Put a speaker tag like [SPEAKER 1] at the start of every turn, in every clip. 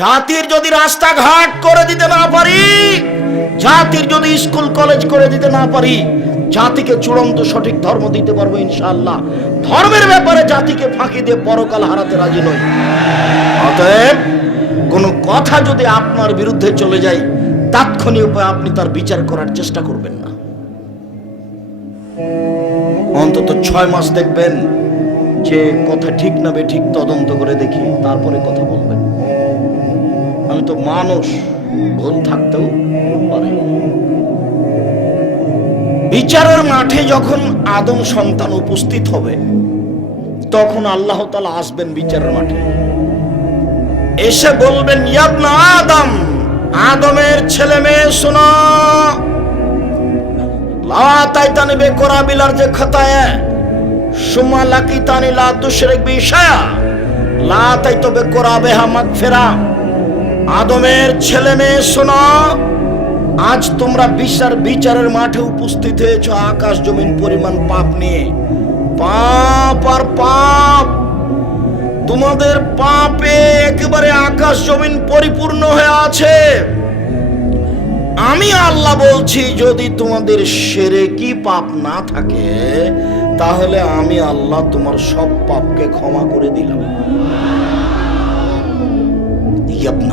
[SPEAKER 1] জাতির যদি রাস্তাঘাট করে দিতে না পারি, জাতির যদি স্কুল, কলেজ করে দিতে না পারি, জাতিকে চূড়ান্ত সঠিক ধর্ম দিতে পারব ইনশাআল্লাহ। ধর্মের ব্যাপারে জাতিকে ফাঁকি দিয়ে পরকাল হারাতে রাজি নই। অতএব কোনো কথা যদি আপনার বিরুদ্ধে চলে যায়, তাৎক্ষণিক উপায়ে আপনি তার বিচার করার চেষ্টা করবেন না। অন্তত ছয় মাস দেখবেন যে কথা ঠিক না বে ঠিক তদন্ত করে দেখি, তারপরে কথা বলবেন। আমি তো মানুষ ভুল থাকতেও পারে। বিচারের মাঠে যখন আদম সন্তান উপস্থিত হবে, তখন আল্লাহ তালা আসবেন বিচারের মাঠে। এসে বলবেন ইয়াবনা আদম, আদমের ছেলে মেয়ে, শোনা। লা তাইতানি বে কোরাবিলার যে খতায় সুমা লা তুশরিক বিশায়া, লা তাইতো বে কোরাবে হামাক ফেরা আদমের ছেলে মেয়ে শোনা, আজ তোমরা বিচার বিচারের মাঠে উপস্থিত হয়েছ আকাশ জমিন পরিমাণ পাপ নিয়ে। পাপ আর পাপ, তোমাদের পাপে একেবারে আকাশ জমিন পরিপূর্ণ হয়ে আছে। আমি আল্লাহ বলছি, যদি তোমাদের সেরে কি পাপ না থাকে, তাহলে আমি আল্লাহ তোমার সব পাপকে ক্ষমা করে দিলাম।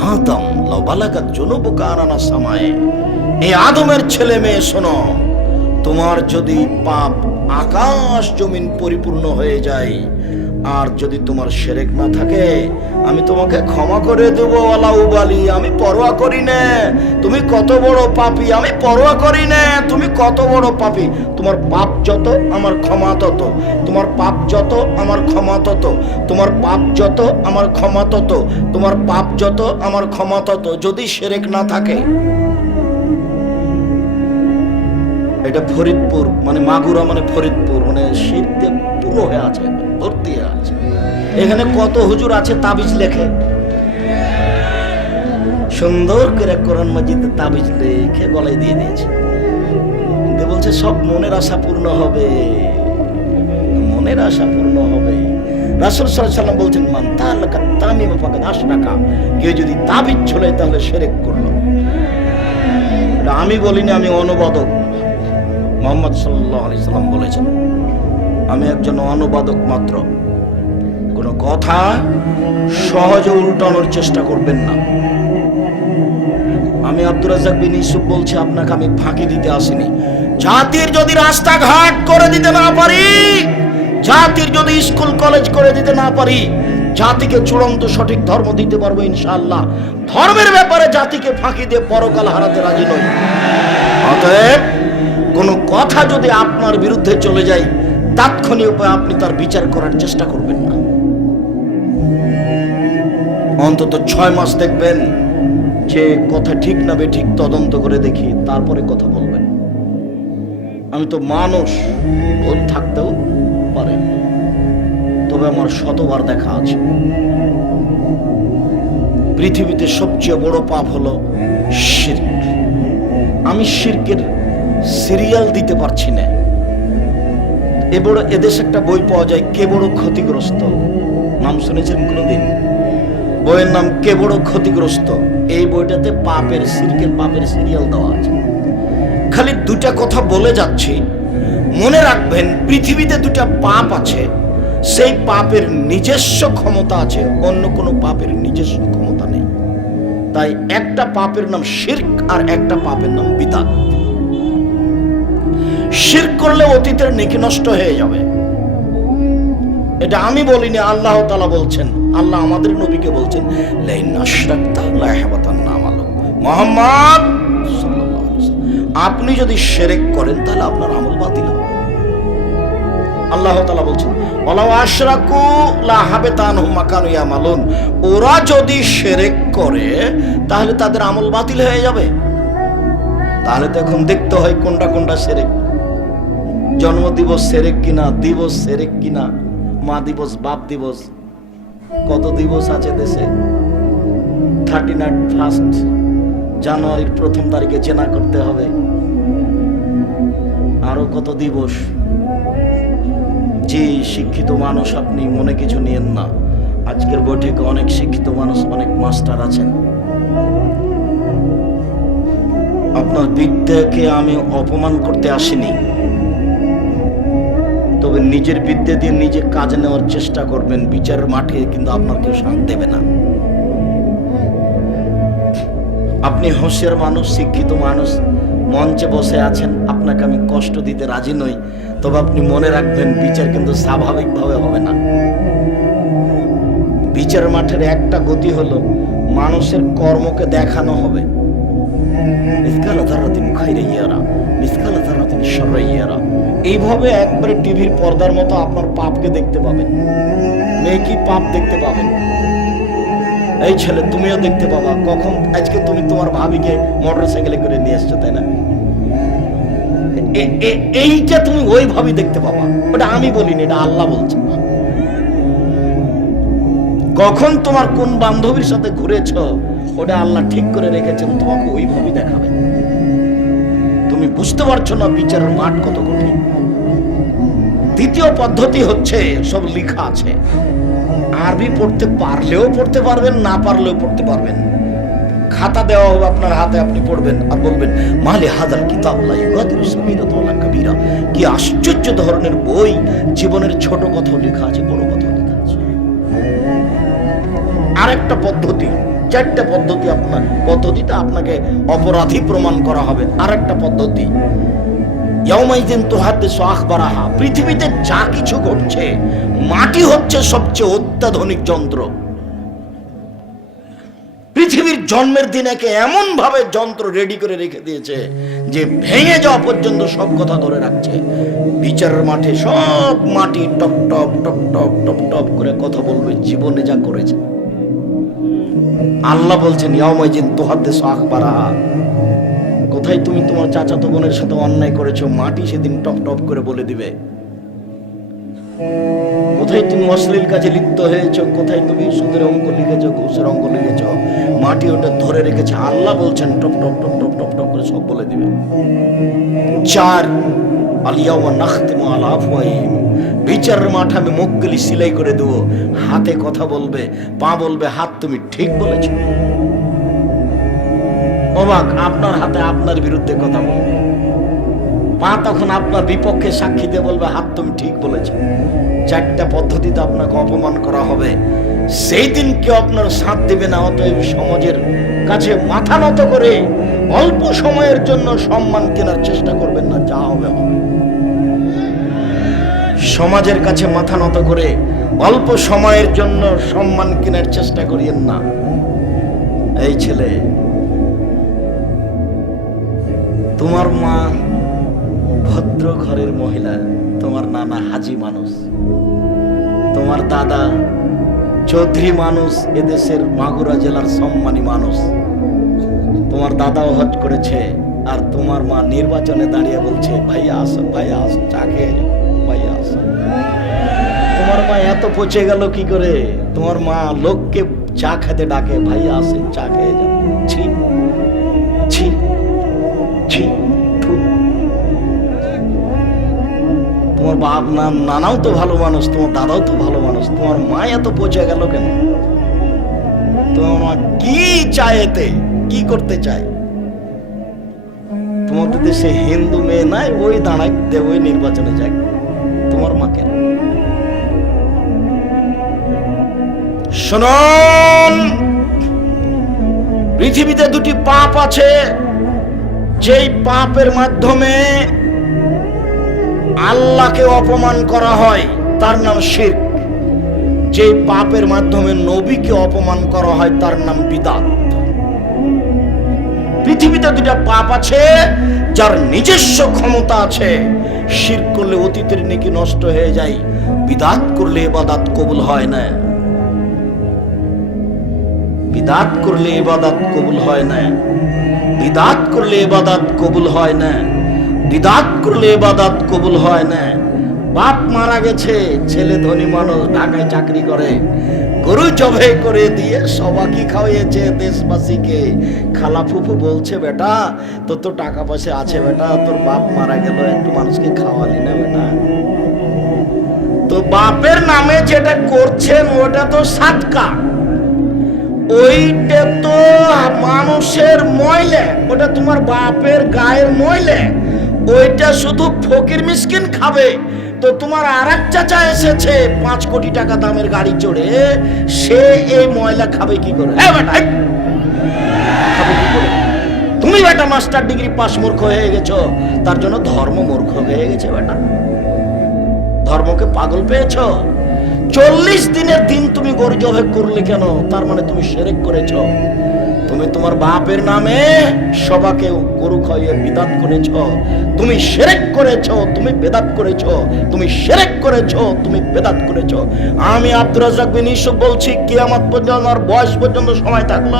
[SPEAKER 1] ইয়াবনাতাম লবালাকা জুনুবুকা আনানা সামায়ে। এই আদমের ছেলে মেয়ে, শোনো, তোমার যদি পাপ আকাশ জমিন পরিপূর্ণ হয়ে যায় আর যদি তোমার সেরেক না থাকে, আমি তোমাকে ক্ষমা করে দেবো আলা উবালি। আমি পরোয়া করি না। তুমি কত বড় পাপি, আমি পরোয়া করি না। তুমি কত বড় পাপি। তোমার পাপ যত, আমার ক্ষমা তত। তোমার পাপ যত, আমার ক্ষমা তত। তোমার পাপ যত, আমার ক্ষমা তত। তোমার পাপ যত, আমার ক্ষমা তত। যদি সেরেক না থাকে, এটা ফরিদপুর মানে মাগুরা মানে ফরিদপুর মানে শীতে পুরো হয়ে আছে। ভর্তি আছে এখানে কত হুজুর আছে তাবিজ লেখে? সুন্দর করে কোরআন মজিদ তাবিজ লেখে গলায় দিয়ে দিয়েছে। কিন্তু বলছে, সব মনের আশা পূর্ণ হবে। মনের আশা পূর্ণ হবে। রাসুল সাল্লাম বলছেন, মান তাল্লাকা তামিমা ফাকাদ আশরাকা। কেউ যদি তাবিজ ঝোলে তাহলে সেরেক করল। আমি বলিনি, আমি অনুবাদক। মোহাম্মদ সাল্লাহ আলি সাল্লাম বলেছেন। আমি একজন অনুবাদক মাত্র। কোনো কথা সহজে উল্টানোর চেষ্টা করবেন না। আমি আব্দুর রাজাক বিন ইসুফ বলছি, আপনাকে আমি ফাঁকি দিতে আসিনি। জাতির যদি রাস্তাঘাট করে দিতে না পারি, জাতির যদি স্কুল, কলেজ করে দিতে না পারি, জাতিকে চূড়ান্ত সঠিক ধর্ম দিতে পারব ইনশাআল্লাহ। ধর্মের ব্যাপারে জাতিকে ফাঁকি দিয়ে পরকাল হারাতে রাজি নই। অতএব কোনো কথা যদি আপনার বিরুদ্ধে চলে যায় তাৎক্ষণিক উপায়ে আপনি তার বিচার করার চেষ্টা করবেন না। অন্তত ছয় মাস দেখবেন যে কথা ঠিক না ঠিক তদন্ত করে দেখি, তারপরে কথা বলবেন। আমি তো মানুষ ভুল থাকতেও পারে। তবে আমার শতবার দেখা আছে। পৃথিবীতে সবচেয়ে বড় পাপ হলো শির্ক আমি শির্কের সিরিয়াল দিতে পারছি না। এ বড় এদেশ একটা বই পাওয়া যায়, কে বড় ক্ষতিগ্রস্ত? নাম শুনেছেন কোনোদিন? বইয়ের নাম, কে বড় ক্ষতিগ্রস্ত? এই বইটাতে পাপের সিরকের পাপের সিরিয়াল দেওয়া আছে। খালি দুটা কথা বলে যাচ্ছি। মনে রাখবেন, পৃথিবীতে দুটা পাপ আছে। সেই পাপের নিজস্ব ক্ষমতা আছে, অন্য কোনো পাপের নিজস্ব ক্ষমতা নেই। তাই একটা পাপের নাম শির্ক আর একটা পাপের নাম বিদাত। শির্ক করলে অতীতের নেকি নষ্ট হয়ে যাবে। এটা আমি বলিনি, আল্লাহ তালা বলছেন। আল্লাহ আমাদের নবীকে বলছেন মোহাম্মদ আপনি যদি সেরেক করেন, তাহলে আপনার আমল বাতিল হবে। আল্লাহ তালা বলছেন ওরা যদি সেরেক করে, তাহলে তাদের আমল বাতিল হয়ে যাবে। তাহলে তো এখন দেখতে হয় কোনটা কোনটা সেরেক জন্ম দিবস সেরেক কিনা, দিবস সেরেক কিনা, মা দিবস, বাপ দিবস, কত দিবস আছে দেশে? থার্টি নাইন ফার্স্ট জানুয়ারির প্রথম তারিখে চেনা করতে হবে। আরও কত দিবস? যে শিক্ষিত মানুষ আপনি মনে কিছু নিয়েন না। আজকের বৈঠকে অনেক শিক্ষিত মানুষ, অনেক মাস্টার আছেন। আপনার বিদ্যাকে আমি অপমান করতে আসিনি। তবে নিজের বিদ্যা দিয়ে নিজে কাজে নেওয়ার চেষ্টা করবেন। বিচারের মাঠে কিন্তু আপনার কেউ শান্তি দেবে না। আপনি হোশিয়ার মানুষ, শিক্ষিত মানুষ, মঞ্চে বসে আছেন, আপনাকে আমি কষ্ট দিতে রাজি নই। তবে আপনি মনে রাখবেন, বিচার কিন্তু স্বাভাবিকভাবে হবে না। বিচার মাঠের একটা গতি হলো, মানুষের কর্মকে দেখানো হবে। মিসকালা জাররাতিন খাইরাইয়ারা মিসকালা জাররাতিন এইভাবে একবারে টিভির পর্দার মতো আপনার পাপকে দেখতে পাবেন। মেয়ে কি পাপ দেখতে পাবেন। এই ছেলে, তুমিও দেখতে পাবা। কখন আজকে তুমি তোমার ভাবিকে মোটর সাইকেলে করে নিয়ে এসছো, তাই না? এইটা তুমি ওই ভাবি দেখতে পাবা। ওটা আমি বলিনি, এটা আল্লাহ বলছে। কখন তোমার কোন বান্ধবীর সাথে ঘুরেছ, ওটা আল্লাহ ঠিক করে রেখেছেন, তোমাকে ওইভাবেই দেখাবে বুঝতে পারছ না বিচারের মাঠ কত কঠিন? দ্বিতীয় পদ্ধতি হচ্ছে, সব লেখা আছে। আরবি পড়তে পারলেও পড়তে পারবেন, না পারলেও পড়তে পারবেন। খাতা দেওয়া হবে আপনার হাতে, আপনি পড়বেন আর বলবেন, মালে হাজার কিতাব সাগীরাতান কি আশ্চর্য ধরনের বই, জীবনের ছোট কথাও লেখা আছে, বড় কথাও লেখা আছে। আরেকটা পদ্ধতি চারটা পদ্ধতি আপনার। পদ্ধতিটা আপনাকে অপরাধী প্রমাণ করা হবে। পদ্ধতি। ইয়াউমাইদিন তুহাদ্দিসু আখবারাহা। পৃথিবীতে যা কিছু ঘটছে, মাটি হচ্ছে সবচেয়ে অত্যাধুনিক যন্ত্র। পৃথিবীর জন্মের দিনেকে এমন ভাবে যন্ত্র রেডি করে রেখে দিয়েছে, যে ভেঙে যাওয়া পর্যন্ত সব কথা ধরে রাখছে। বিচারের মাঠে সব মাটি টপ টপ টপ টপ টপ টপ করে কথা বলবে, জীবনে যা করেছে। আল্লাহ বলছেন ইয়ামাইজিন তোহাদ্দে আখবারা। কোথায় তুমি তোমার চাচাতো বোনের সাথে অন্যায় করেছ? মাটি সেদিন টপ টপ করে বলে দিবে। কোথায় তুমি অশ্লীল কাজে লিপ্ত হয়েছো? কোথায় তুমি সুদের অঙ্ক লিখেছো, ঘুষের অঙ্ক লিখেছো? মাটি ওটা ধরে রেখেছে। আল্লাহ বলছেন, টপ টপ টপ টপ টপ টপ করে সব বলে দিবে। চার আলিয়াওয়া নাখতিমু আলা আফওয়াহিম বিচারের মাঠ আমি মুখগুলি সিলাই করে দেবো। হাতে কথা বলবে, পা বলবে, হাত তুমি ঠিক বলেছ। অবাক, আপনার হাতে আপনার বিরুদ্ধে কথা বলবে। পা তখন আপনার বিপক্ষে সাক্ষীতে বলবে, হাত তুমি ঠিক বলেছ। চারটা পদ্ধতিতে আপনাকে অপমান করা হবে। সেই দিন কেউ আপনার সাথ দেবে না, অতএব সমাজের কাছে মাথা নত করে অল্প সময়ের জন্য সম্মান কেনার চেষ্টা করবেন না, যা হবে হবে। সমাজের কাছে মাথা নত করে অল্প সময়ের জন্য সম্মান কেনার চেষ্টা করিয়েন না। এই ছেলে, তোমার মা ভদ্র ঘরের মহিলা, তোমার নানা হাজি মানুষ, তোমার দাদা চৌধুরী মানুষ এদেশের মাগুরা জেলার সম্মানী মানুষ, তোমার দাদাও হজ করেছে আর তোমার মা নির্বাচনে দাঁড়িয়ে বলছে, ভাইয়া আসো ভাইয়া আসো, চা খেয়ে তোমার মা এত পচে গেল কি করে? তোমার মা লোককে চা খেতে ডাকে, ভাই আসেন চা খেয়ে যাও ছি ছি ছি। তোমার বাপ না, নানাও তো ভালো মানুষ, তোমার দাদাও তো ভালো মানুষ, তোমার মা এত পচে গেল কেন? তোমার মা কি চায় এতে? কি করতে চায়? তোমাদের দেশে হিন্দু মেয়ে নাই, ওই দাঁড়াই দে ওই নির্বাচনে যাক। তোমার মা কেন? পৃথিবীতে দুটি পাপ আছে। যেই পাপের মাধ্যমে আল্লাহকে অপমান করা হয়, তার নাম শির যে পাপের মাধ্যমে নবীকে অপমান করা হয়, তার নাম বিদাত। পৃথিবীতে দুটা পাপ আছে, যার নিজস্ব ক্ষমতা আছে। শির করলে অতীতের নেকি নষ্ট হয়ে যায়, বিদাত করলে এবাদাত কবুল হয় না। বিদাত করলে এবাদাত কবুল হয় না। বিদাত করলে এবাদাত কবুল হয় না। বিদাত করলে এবাদাত কবুল হয় না। বাপ মারা গেছে, ছেলে ধনী মানুষ ঢাকায় চাকরি করে। গরু জবে করে দিয়ে সবাইকে খাওয়াইয়েছে দেশবাসীকে। খালা ফুফু বলছে, বেটা, তোর তো টাকা পয়সা আছে, বেটা, তোর বাপ মারা গেল, একটু মানুষকে খাওয়ালি না, বেটা। তো বাপের নামে যেটা করছেন, ওটা তো সাদকা ওইটা তো মানুষের ময়লে, ওটা তোমার বাপের গায়ের ময়লে। ওইটা শুধু ফকির মিসকিন খাবে। তো তোমার আর এক চাচা এসেছে, পাঁচ কোটি টাকা দামের গাড়ি চড়ে, সে এই ময়লা খাবে কি করে? খাবে কি করে? তুমি বেটা মাস্টার ডিগ্রি পাস মূর্খ হয়ে গেছো, তার জন্য ধর্ম মূর্খ হয়ে গেছে বেটা। ধর্মকে পাগল পেয়েছ? চল্লিশ দিনের দিন তুমি গরু জবে করলে কেন? তার মানে তুমি সেরেক করেছ। তুমি তোমার বাপের নামে সবাকে গরু খাইয়ে বিদাত করেছ। তুমি সেরেক করেছ, তুমি বেদাত করেছ, তুমি সেরেক করেছ, তুমি বেদাত করেছ। আমি আব্দুর রাজাক বিন ইউসুফ বলছি, কিয়ামত পর্যন্ত আমার বয়স পর্যন্ত সময় থাকল।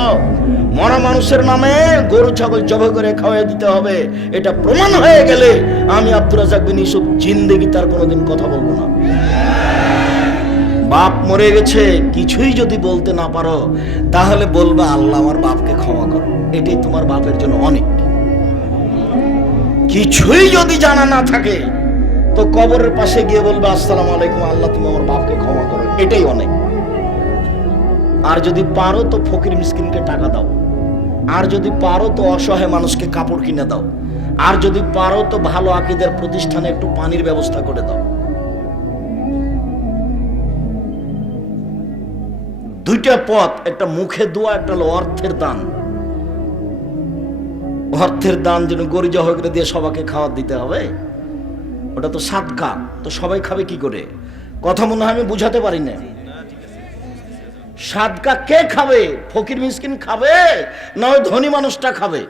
[SPEAKER 1] মরা মানুষের নামে গরু, ছাগল জবে করে খাওয়াই দিতে হবে। এটা প্রমাণ হয়ে গেলে আমি আব্দুর রাজাক বিন ইউসুফ জিন্দেগি তার কোনোদিন কথা বলব না। মরে গেছে, কিছুই যদি বলতে না পারো, তাহলে বলবা, আল্লাহ আমার বাপকে ক্ষমা করো। এটাই তোমার বাপের জন্য অনেক। কিছুই যদি জানা না থাকে, তো কবরের পাশে গিয়ে বলবে, আসসালাম আলাইকুম, আল্লাহ তুমি আমার বাপকে ক্ষমা করো। এটাই অনেক। আর যদি পারো, তো ফকির মিসকিনকে টাকা দাও। আর যদি পারো, তো অসহায় মানুষকে কাপড় কিনে দাও। আর যদি পারো, তো ভালো আকিদের প্রতিষ্ঠানে একটু পানির ব্যবস্থা করে দাও। দুইটা পথ, একটা মুখে দোয়া, একটা হলো অর্থের দান। অর্থের দান যেন গরিজা হয়ে দিয়ে সবাইকে খাওয়ার দিতে হবে। ওটা তো সাদকা তো সবাই খাবে কি করে? কথা মনে হয় আমি বুঝাতে পারি না। সাদকা কে খাবে? ফকির মিসকিন খাবে? না ওই ধনী মানুষটা খাবে?